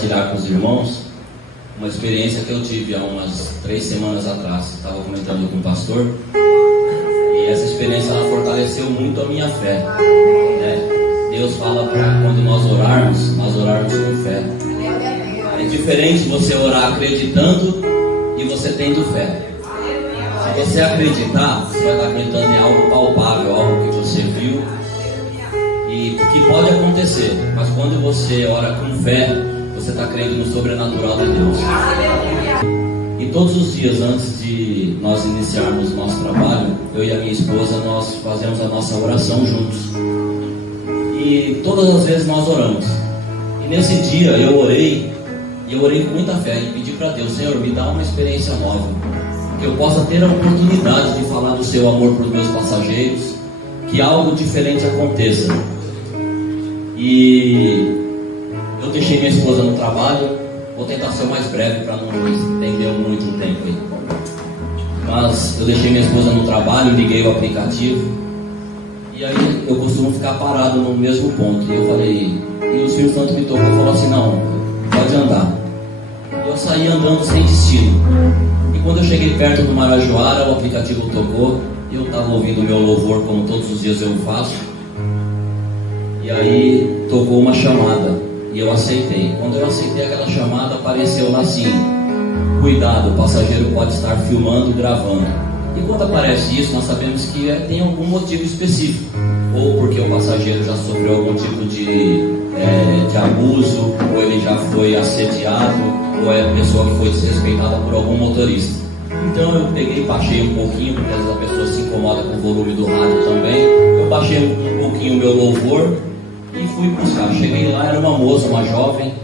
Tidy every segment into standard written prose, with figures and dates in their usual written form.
compartilhar com os irmãos uma experiência que eu tive há umas 3 semanas atrás. Estava comentando com o pastor, e essa experiência ela fortaleceu muito a minha fé, né? Deus fala para quando nós orarmos com fé. É diferente você orar acreditando e você tendo fé. Se você acreditar, você vai estar acreditando em algo palpável, algo que você viu e que pode acontecer. Mas quando você ora com fé, você está crendo no sobrenatural de Deus. E todos os dias antes de nós iniciarmos o nosso trabalho, eu e a minha esposa, nós fazemos a nossa oração juntos. E todas as vezes nós oramos. E nesse dia eu orei com muita fé e pedi para Deus: Senhor, me dá uma experiência nova, que eu possa ter a oportunidade de falar do seu amor para os meus passageiros, que algo diferente aconteça. E eu deixei minha esposa no trabalho. Vou tentar ser o mais breve para não estender muito o tempo aí. Mas eu deixei minha esposa no trabalho, liguei o aplicativo, e aí eu costumo ficar parado no mesmo ponto. E eu falei, e o Espírito Santo me tocou e falou assim: não, pode andar. E eu saí andando sem destino. E quando eu cheguei perto do Marajoara, o aplicativo tocou, e eu estava ouvindo o meu louvor como todos os dias eu faço. E aí tocou uma chamada. E eu aceitei. Quando eu aceitei aquela chamada, apareceu lá assim: cuidado, o passageiro pode estar filmando, gravando. E quando aparece isso, nós sabemos que tem algum motivo específico. Ou porque o passageiro já sofreu algum tipo de abuso, ou ele já foi assediado, ou é a pessoa que foi desrespeitada por algum motorista. Então eu peguei e baixei um pouquinho, porque às vezes a pessoa se incomoda com o volume do rádio também. Eu baixei um pouquinho o meu louvor e fui buscar. Cheguei lá, era uma moça, uma jovem.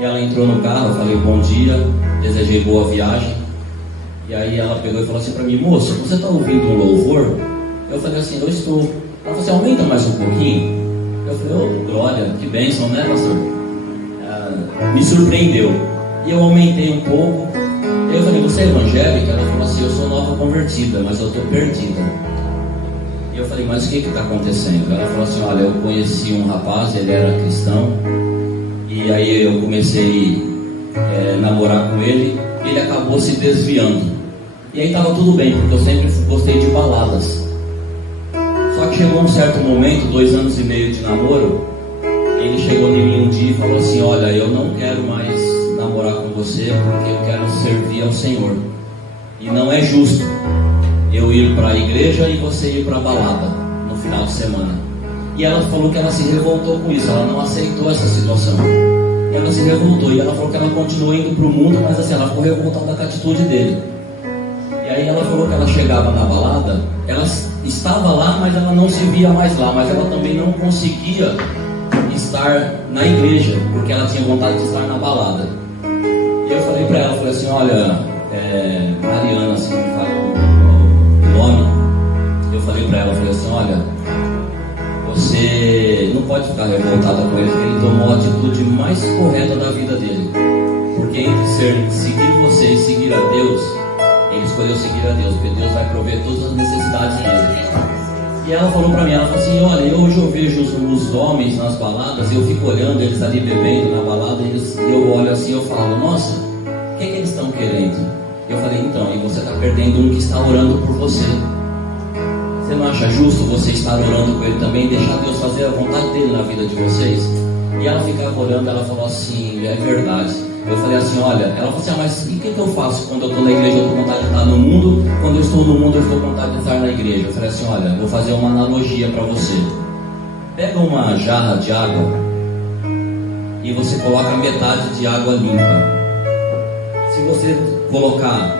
Ela entrou no carro, eu falei bom dia, desejei boa viagem. E aí ela pegou e falou assim para mim: moça, você está ouvindo um louvor? Eu falei assim: eu estou. Ela falou assim: aumenta mais um pouquinho. Eu falei: oh, glória, que bênção, né, pastor? Me surpreendeu. E eu aumentei um pouco. Eu falei: você é evangélica? Ela falou assim: eu sou nova convertida, mas eu estou perdida. E eu falei: mas o que está acontecendo? Ela falou assim: olha, eu conheci um rapaz, ele era cristão, e aí eu comecei a namorar com ele, e ele acabou se desviando. E aí estava tudo bem, porque eu sempre gostei de baladas. Só que chegou um certo momento, 2 anos e meio de namoro, ele chegou em mim um dia e falou assim: olha, eu não quero mais namorar com você, porque eu quero servir ao Senhor. E não é justo eu ir para a igreja e você ir para a balada no final de semana. E ela falou que ela se revoltou com isso, ela não aceitou essa situação. Ela se revoltou e ela falou que ela continuou indo para o mundo, mas assim, ela ficou revoltada com a atitude dele. E aí ela falou que ela chegava na balada, ela estava lá, mas ela não se via mais lá, mas ela também não conseguia estar na igreja, porque ela tinha vontade de estar na balada. E eu falei para ela, falei assim: olha, Mariana, assim, me falou o nome. Eu falei para ela, falei assim: olha, você não pode ficar revoltada com ele, porque ele tomou a atitude mais correta da vida dele. Porque entre seguir você e seguir a Deus, ele escolheu seguir a Deus, porque Deus vai prover todas as necessidades nele. E ela falou pra mim, ela falou assim: olha, hoje eu vejo os homens nas baladas, eu fico olhando eles ali bebendo na balada, e eu olho assim, eu falo: nossa, o que eles estão querendo? Eu falei: então, e você está perdendo um que está orando por você. Você não acha justo você estar orando por ele também, deixar Deus fazer a vontade dele na vida de vocês? E ela ficava olhando, ela falou assim: é verdade. Eu falei assim: olha, ela falou assim: mas e o que eu faço quando eu estou na igreja? Eu estou com vontade de estar no mundo, quando eu estou no mundo eu estou com vontade de estar na igreja. Eu falei assim: olha, vou fazer uma analogia para você. Pega uma jarra de água e você coloca metade de água limpa. Se você colocar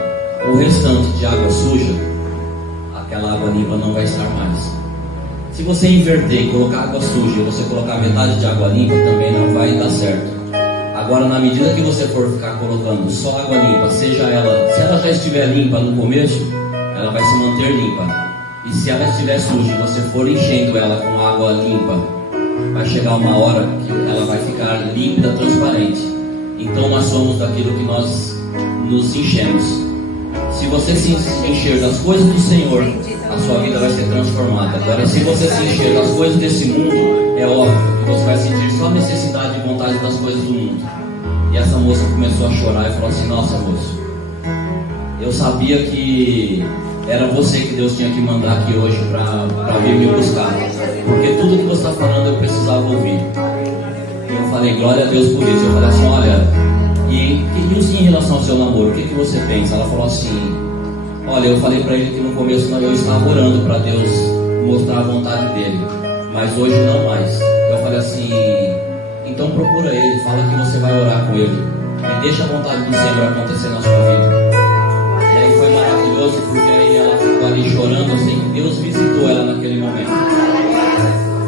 o restante de água suja, aquela água limpa não vai estar mais. Se você inverter e colocar água suja e você colocar metade de água limpa, também não vai dar certo. Agora, na medida que você for ficar colocando só água limpa, seja ela, se ela já estiver limpa no começo, ela vai se manter limpa. E se ela estiver suja e você for enchendo ela com água limpa, vai chegar uma hora que ela vai ficar límpida, transparente. Então nós somos daquilo que nós nos enchemos. Se você se encher das coisas do Senhor, a sua vida vai ser transformada. Agora, se você se encher das coisas desse mundo, é óbvio que você vai sentir só necessidade e vontade das coisas do mundo. E essa moça começou a chorar e falou assim: nossa, moço, eu sabia que era você que Deus tinha que mandar aqui hoje para vir me buscar, porque tudo que você está falando eu precisava ouvir. E eu falei: glória a Deus por isso. Eu falei assim: olha, e em relação ao seu namoro, o que você pensa? Ela falou assim: olha, eu falei para ele que no começo eu estava orando para Deus mostrar a vontade dele, mas hoje não mais. Eu falei assim: então procura ele, fala que você vai orar com ele e deixa a vontade do Senhor acontecer na sua vida. E aí foi maravilhoso, porque aí ela ficou ali chorando, assim, que Deus visitou ela naquele momento.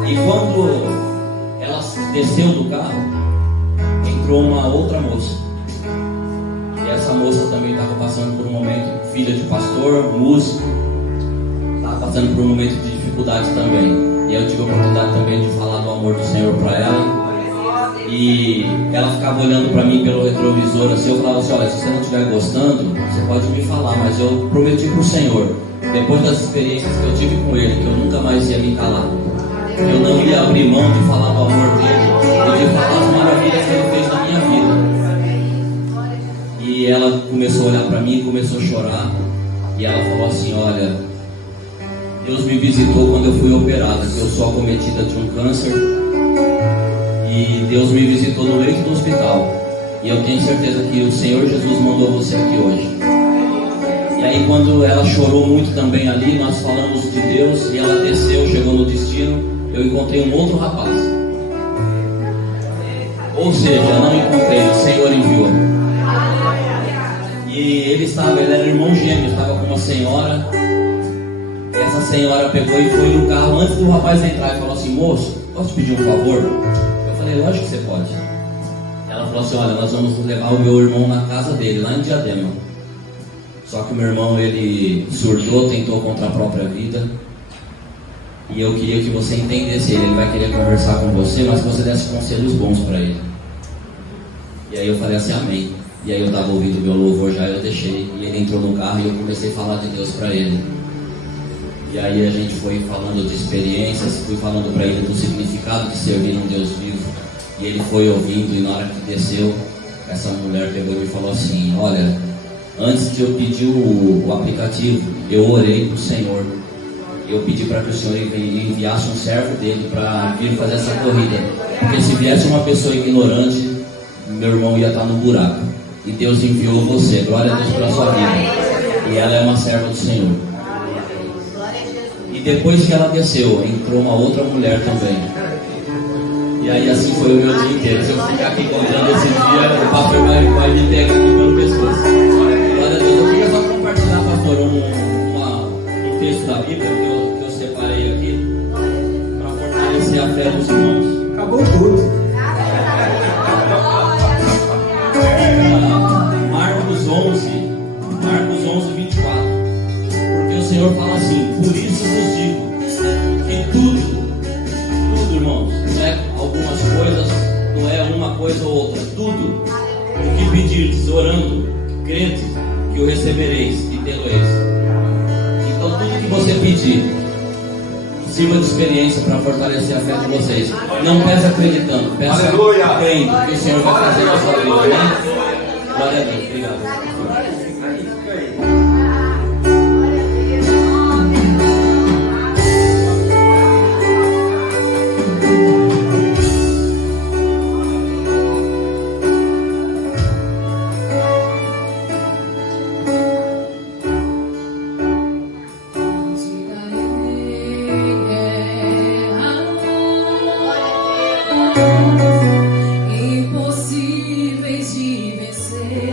E quando ela desceu do carro, entrou uma outra moça. E essa moça também estava passando por um momento, filha de pastor, músico, estava passando por um momento de dificuldade também. E eu tive a oportunidade também de falar do amor do Senhor para ela. E ela ficava olhando para mim pelo retrovisor assim. Eu falava assim: olha, se você não estiver gostando, você pode me falar, mas eu prometi para o Senhor, depois das experiências que eu tive com ele, que eu nunca mais ia me calar, eu não ia abrir mão de falar do amor dele e de falar as maravilhas que ele fez na minha vida. E ela começou a olhar para mim e começou a chorar. E ela falou assim: olha, Deus me visitou quando eu fui operada, que eu sou acometida de um câncer, e Deus me visitou no leito do hospital, e eu tenho certeza que o Senhor Jesus mandou você aqui hoje. E aí quando ela chorou muito também ali, nós falamos de Deus, e ela desceu, chegou no destino, eu encontrei um outro rapaz. Ou seja, eu não encontrei, o Senhor enviou. E ele era irmão gêmeo, estava com uma senhora. E essa senhora pegou e foi no carro antes do rapaz entrar e falou assim: moço, posso te pedir um favor? Eu falei: lógico que você pode. Ela falou assim: olha, nós vamos levar o meu irmão na casa dele, lá em Diadema. Só que o meu irmão, ele surtou, tentou contra a própria vida. E eu queria que você entendesse ele vai querer conversar com você, mas que você desse conselhos bons para ele. E aí eu falei assim: amém. E aí eu estava ouvindo o meu louvor já, eu deixei. E ele entrou no carro e eu comecei a falar de Deus para ele. E aí a gente foi falando de experiências, fui falando para ele do significado de servir um Deus vivo. E ele foi ouvindo, e na hora que desceu, essa mulher pegou e me falou assim: olha, antes de eu pedir o aplicativo, eu orei para o Senhor. Eu pedi para que o Senhor enviasse um servo dele para vir fazer essa corrida. Porque se viesse uma pessoa ignorante, meu irmão ia estar no buraco. E Deus enviou você, glória a Deus pela sua vida. E ela é uma serva do Senhor. E depois que ela desceu, entrou uma outra mulher também. E aí assim foi o meu dia inteiro. Se eu ficar aqui contando esse dia, o papo vai me pegar aqui pelo pescoço. Glória a Deus. Eu queria só compartilhar, pastor, um texto da Bíblia que eu separei aqui para fortalecer a fé dos irmãos. Acabou tudo. Marcos 11, 24. Porque o Senhor fala assim: por isso vos digo que tudo, irmãos, não é algumas coisas, não é uma coisa ou outra, tudo o que pedirdes, orando, crede que o recebereis e tê-lo-eis. Então tudo que você pedir, sirva de experiência para fortalecer a fé de vocês. Não peça acreditando, peça crendo que o Senhor vai fazer na sua vida. Amém? Glória a Deus, obrigado. Impossíveis de vencer.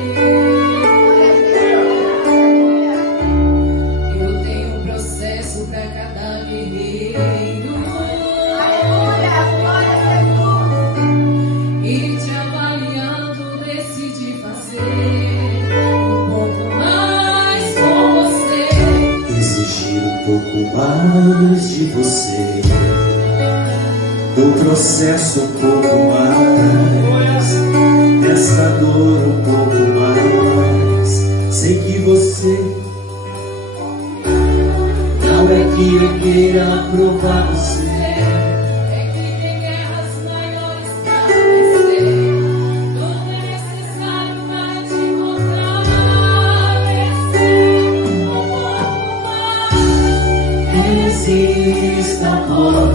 Eu tenho um processo para cada guerreiro. E te avaliando, decidi fazer um pouco mais com você. Exigir um pouco mais de você. Do processo um pouco mais, dessa dor um pouco mais. Sei que você não é que eu queira provar você. É que tem guerras maiores pra vencer. Tudo é necessário para te encontrar. Descer um pouco mais. Resista, pobre.